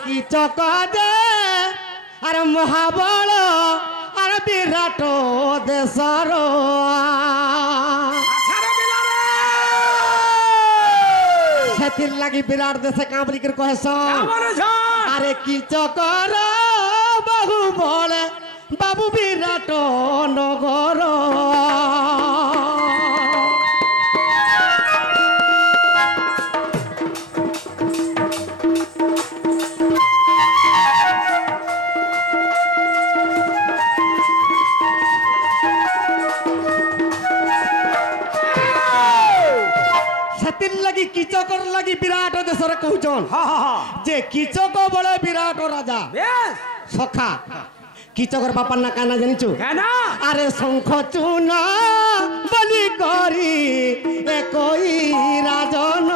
कीचक दे अरे महाबल अरे विराट देशर से लगी विराट देश क्या बोल कहे अरे कीचक बहु बल बाबू विराट नगर लगी कीचकर लगी विराट देशर कहून जे कीचक बड़े विराट राजा सखा कीचकर बापा ना काना जानिचु अरे शंख चूना बलि करी एकई राजन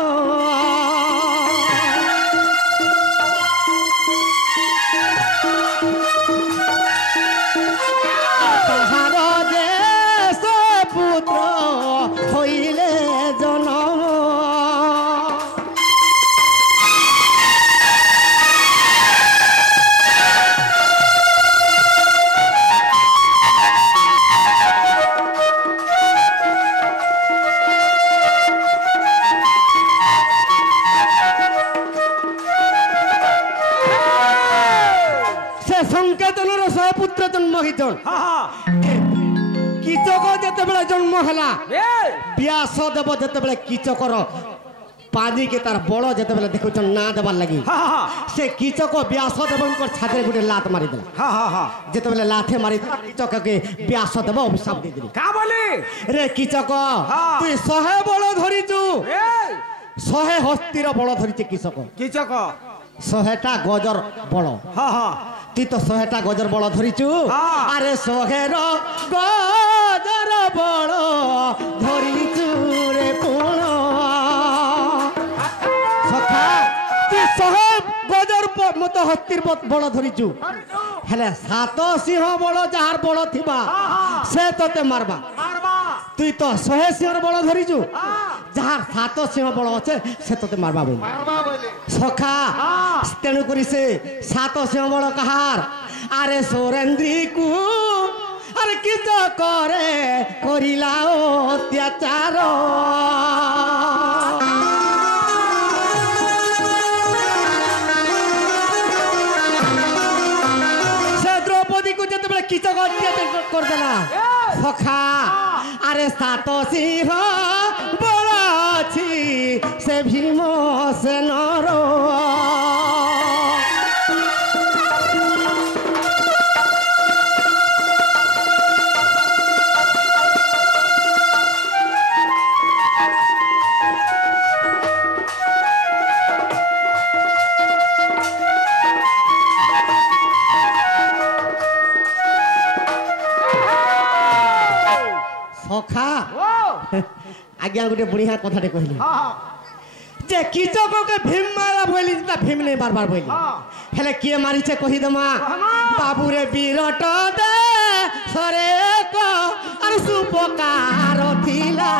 ताहार देश पुत्र होइले जनम संकेतन सहपुत्र जन्म कीचक जिते जन्म है व्यास देव जिते कीचकर पानी के तार बड़ जिते देखुन ना देवार लगी से कीचक व्यास देव छाती गोटे लात मारिदेला जिते लाथे मारी कीचक के व्यास देव अभिशाप दे रे कीचक तु 100 बड़ धरीचु 100 हस्तीर बड़ धरी कीचक 100टा गजर बड़ ती तो 100टा गजर बड़ धरीचु अरे 100 गजर बड़ धरीचु रे पुण सखा ती 100 गजर मत हस्तीर बड़ धरीचु हेले 7 सिंह बड़ जार बड़ थिबा से तते मारबा तुई तो 100 सिंह बड़ धरीचु जार 7 सिंह बड़ अच्छे से तते मारबा बोली सखा तेणुक से 7 सिंह बड़ कहार अरे सोरेन्द्री को अरे किस करे करिला अत्याचार से द्रौपदी को जिते कीचक अत्याचार करदेला सखा अरे 7 सिंह बड़ अच्छी से भीम से नर सखा आज्ञा गोटे बढ़िया कथाटे कहली जे कीचक के भीम मारा बोली भीम नहीं बार बार बोली हेले किए मारी छे कही दमा बाबू रे विराट दे सरे को अरे सुपकार थिला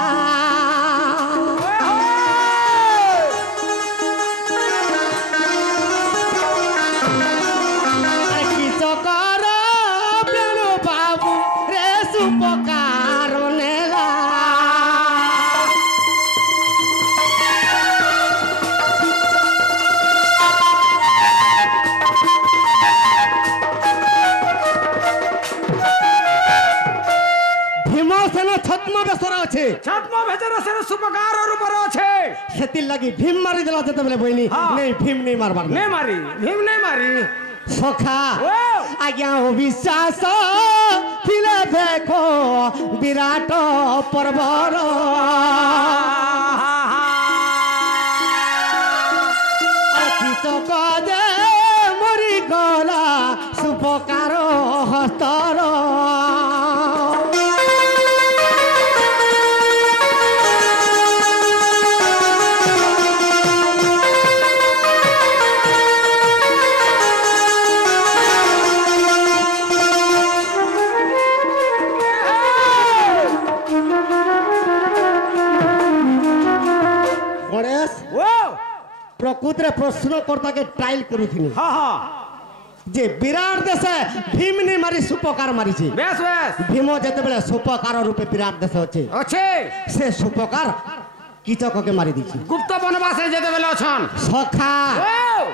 कीचकर प्रेम बाबू रे सुपकार नेला छत्म बेसर अच्छे छत्म बेसर से सुपकार ऊपर अच्छे सेति लगी भीम मारी देला जते बेले बोइनी नहीं भीम नहीं मारबार नहीं मारी भीम नहीं मारी सखा आज्ञा अविश्वास थिले देखो विराट पर्वर कीचक जे मरी गला सुपकार हस्तर प्रकृति প্রশ্নকর্তাকে ট্রায়াল করুথিনি হ্যাঁ হ্যাঁ যে বিরাট দেশে ভীম নি মারি সুপকার মারিছে বেশ বেশ ভীম যেতেবেলে সুপকার রূপে বিরাট দেশে আছে আছে সে সুপকার কীচককে মারি দিছে গুপ্ত বনবাসে যেতে বেলে অছন সখা ও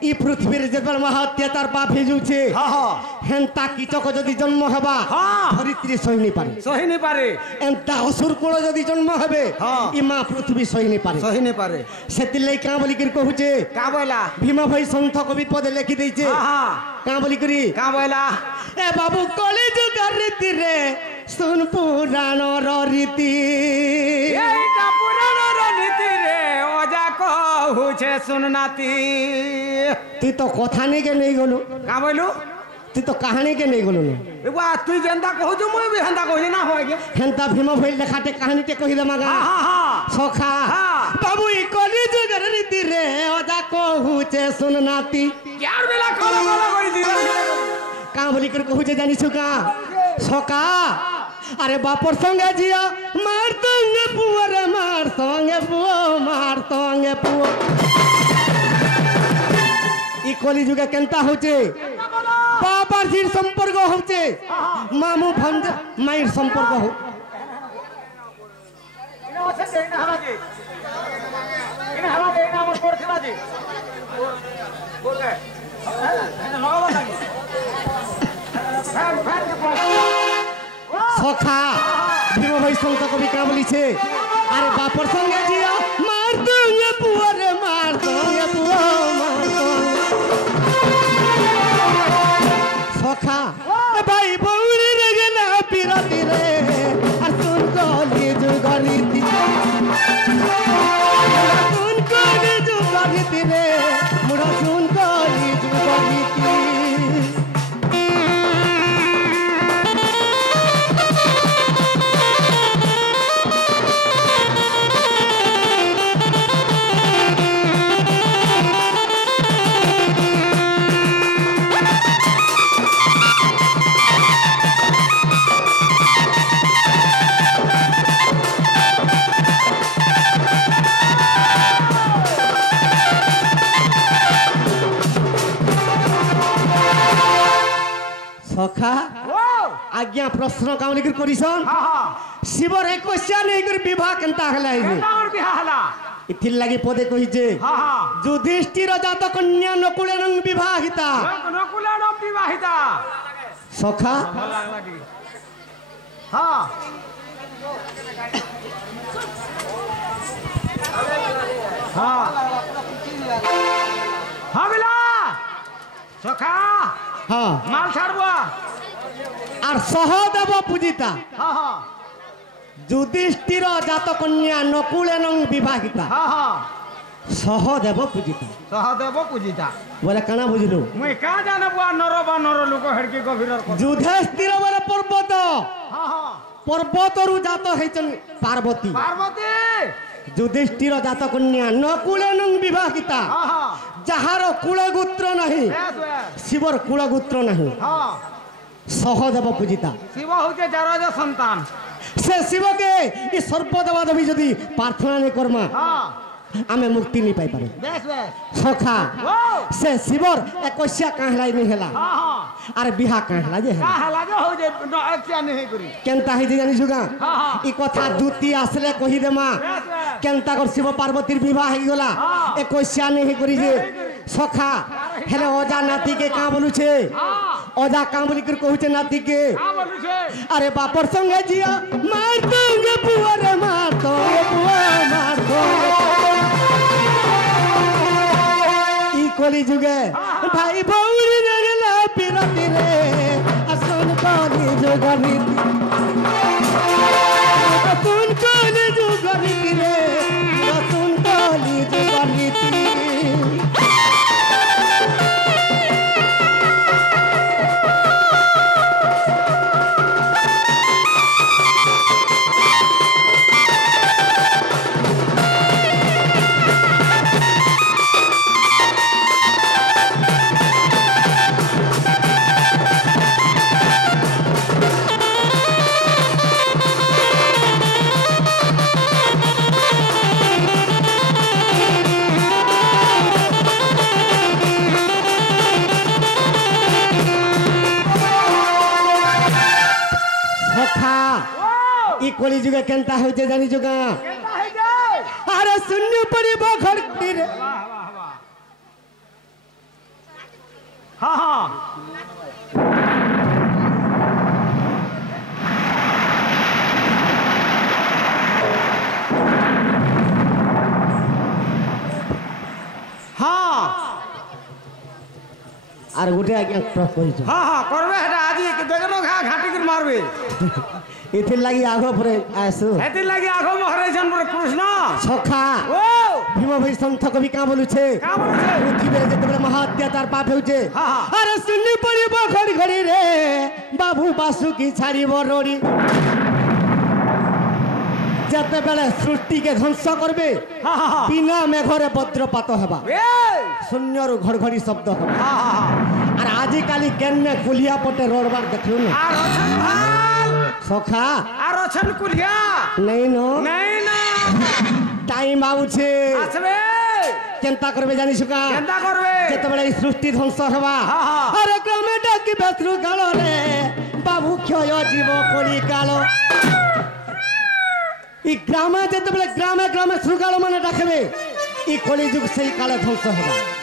ই পৃথিবীর যেতেবেলে মহাত্যাচার পাপ হিজুছে হ্যাঁ হ্যাঁ হেন্তা কীচক যদি জন্ম হবা হ্যাঁ। ধরিত্রী সহিনি পারে সহিনি পারে এন্তা অসুর কুল যদি জন্ম হবে হ্যাঁ। ই মা পৃথিবী সহিনি পারে সহিনি পারে সেতিলাই কাঁ বলিকি কহুছে কা বইলা ভীম ভাই সন্থ কবি পদে লেখি দিয়েছে হ্যাঁ হ্যাঁ কাঁ বলিকি কা বইলা এ বাবু কলি যুগর রীতি রে শুন পুরাণর রীতি এইটা পুরাণর নীতি রে ওজা কহুছে শুননাতি তুই তো কথা নেই নেই গলু কা বইলু তুই তো কাহানিকে নেই গলু না এবা তুই যেনতা কহুছু মই বি হেনতা কহিলি না হয় গে হেন্তা ভীম ভাই লেখাতে কাহানিতে কহি দে মাগা হ্যাঁ হ্যাঁ হ্যাঁ সখা হ্যাঁ। বাবু ই কলি যুগর রীতি রে ওজা কহুছে শুন নাতি কেয়ার বেলা কলা কলা করি দিল কাঁ বলি করে কহুছে জানিছু কা সকা আরে বাপর সঙ্গে জিয়া মার সঙ্গে পুয়া রে মার সঙ্গে পুয়া মার সঙ্গে পুয়া ই কলি যুগে কেনতা হচ্ছে বাবার জির সম্পর্ক হচ্ছে মামু ভঞ্জ মায়ের সম্পর্ক হোক সখা ভীম ভাই সন্ত কবি কা বলিছে আরে বাপর সঙ্গে জিয়া মার সঙ্গে পুয়া রে মার সঙ্গে পুয়া মার সঙ্গে সখা এ ভাই বউরি রে গেলা পিরাতি রে আর শুন কলি যুগরীতি শুন কলি যুগরীতি রে মুড়া শুন কলি যুগরীতি সখা আজ্ঞা প্রশ্ন কাউলিকি করিছন হ্যাঁ হ্যাঁ শিবর একস্যা নেই করে বিবাহ কেনতা হলা হইছে কেনার বিহা হলা ইথির লাগি পদে কইছে হ্যাঁ হ্যাঁ যুধিষ্ঠির জাত কন্যা নকুলেন বিবাহিতা নকুলান বিবাহিতা সখা ভাল লাগলা কি হ্যাঁ হ্যাঁ হ্যাঁ বিলা সখা হ্যাঁ মাল ছাড়বা আর সহদেব পূজিতা হ্যাঁ হ্যাঁ যুধিষ্ঠির জাত কন্যা নকুলেন বিবাহিতা হ্যাঁ হ্যাঁ সহদেব পূজিতা সহদেব পূজিতা বলে কানা বুঝলু মুই কা জানবো নর বা নর লোক হেড়কি গভীরর কথা যুধিষ্ঠির বলে পর্বত হ্যাঁ হ্যাঁ পর্বতরু জাত হইছেন পার্বতী পার্বতী যুধিষ্ঠির জাত কন্যা নকুলেন বিবাহিতা হ্যাঁ হ্যাঁ যাহার কুলগোত্র নাহি বেশ বেশ শিবর কুলগোত্র নাহি হ্যাঁ সহদেব পূজিতা শিব হচ্ছে যার সন্তান সে শিবকে ই সর্বদেবা দেবী যদি প্রার্থনা নেই কর্মা হ্যাঁ আমি মুক্তি নি পাই পারে বেশ বেশ সখা ও সে শিবর একস্যা কাহলাই নি হেলা হ্যাঁ হ্যাঁ আর বিহা কাহলা যে হেলা কা হেলা যে হচ্ছে একশিয়া নেই করি কেনতা হইছে জানিছু গা হ্যাঁ, হ্যাঁ। ই কথা দুতি আসলে কহি দে মা বেশ বেশ কেনতা কর শিব পার্বতীর বিবাহ হই গলা হ্যাঁ। একস্যা নেই করি যে সখা হেলে অজা নাতিকে কা বলুছে হ্যাঁ অজা কা বলি করে কহুছে নাতিকে কা বলুছে আরে বাপর সঙ্গে জিয়া মার সঙ্গে পুয়া রে মার সঙ্গে পুয়া মার সঙ্গে ই কলি যুগে ভাই বউরি রে গেলা পিরাতি রে আসুন কলি যুগরীতি আসুন কলি যুগরীতি রে আসুন কলি যুগরীতি কলি যুগে কেনতা হইছে জানিছো গা কেনতা হই যায় আরে শূন্য পড়িব ঘড়কি রে হ্যাঁ হ্যাঁ হ্যাঁ আর গোটে আজ্ঞা কইছো হ্যাঁ হ্যাঁ করবে এটা আজ দেখলো ঘাটি করে মারবে এথির লাগি আগ পরে আসু এতির লাগি আগ মহারাজন পরে কৃষ্ণ সখা ও ভীম ভাই সন্থ কবি কা বলুছে কা বলছে পৃথিবীরে যেতেবেলে মহাত্যাচার পাপ হেউছে হ্যাঁ, হ্যাঁ। আরে শুনি পড়িব ঘড়ি ঘড়ি রে বাবু বাসুকি ছাড়িব রড়ি যেতেবেলে সৃষ্টিকে ধ্বংস করবে হ্যাঁ হ্যাঁ বিনা মেঘরে বজ্রপাত হেবা এই শূন্যর ঘড়ঘড়ি শব্দ হবে হ্যাঁ হ্যাঁ আর আজিকালি কেনে কুলিয়া পটে রড়বার দেখলু না আর আছেন ভাল সখা আর আছেন কুলিয়া নেই ন নাই না টাইম আউছে আসবে চিন্তা করবে জানিস কা কেনতা করবে যেতেবেলে এই সৃষ্টি ধ্বংস হবা হ্যাঁ, হ্যাঁ। আরে গ্রামে ডাকি বেত্রু গাল রে বাবু ক্ষয় জীব কলি কাল ই গ্রামে যেতেবেলে গ্রামে গ্রামে শ্রুগাল মানে ডাকবে ই কলি যুগ সেই কালে ধ্বংস হবা